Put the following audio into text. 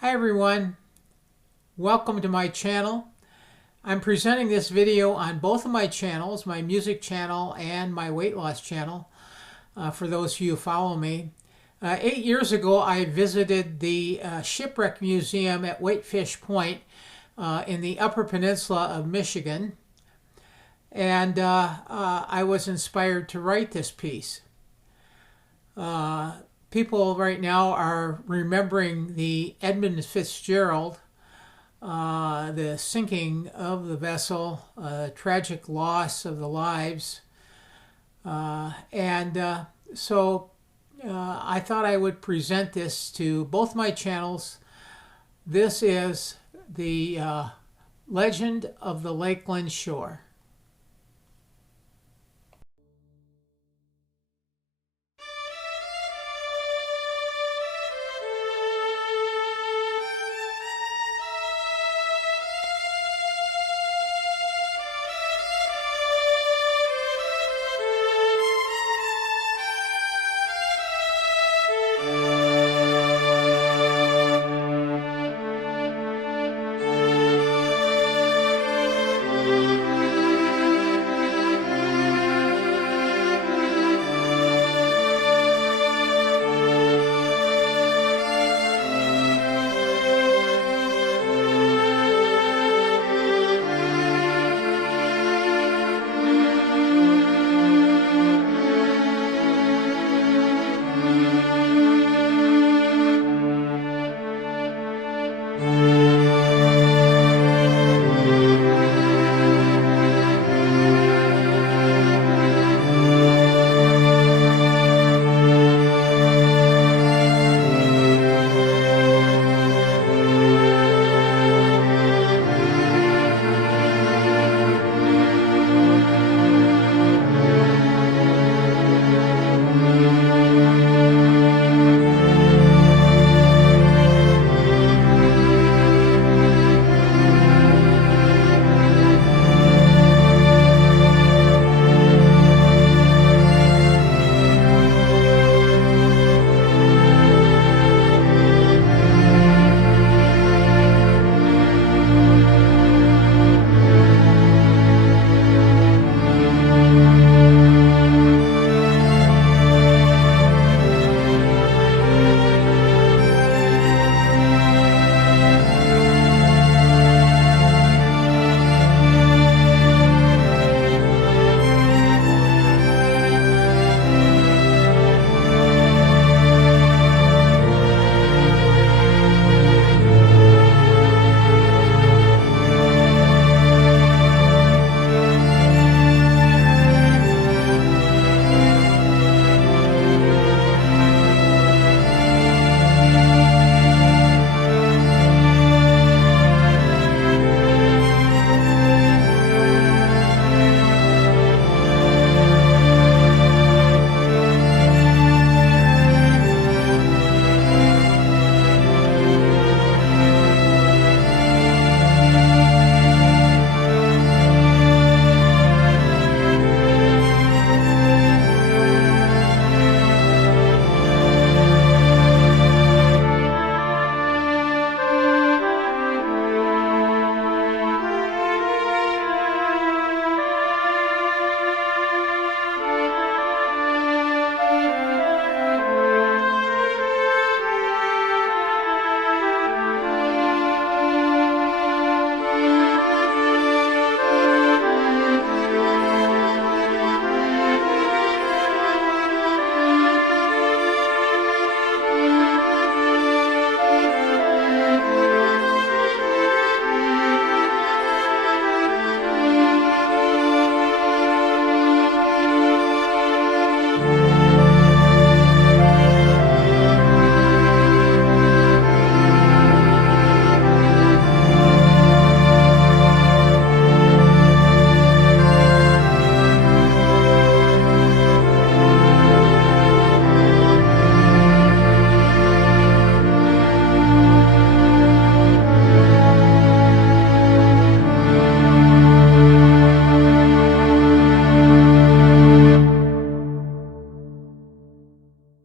Hi everyone, welcome to my channel. I'm presenting this video on both of my channels, my music channel and my weight loss channel, for those of you who follow me. 8 years ago I visited the Shipwreck Museum at Whitefish Point in the Upper Peninsula of Michigan, and I was inspired to write this piece. People right now are remembering the Edmund Fitzgerald, the sinking of the vessel, tragic loss of the lives. So I thought I would present this to both my channels. This is the Legend of the Lakeland Shore.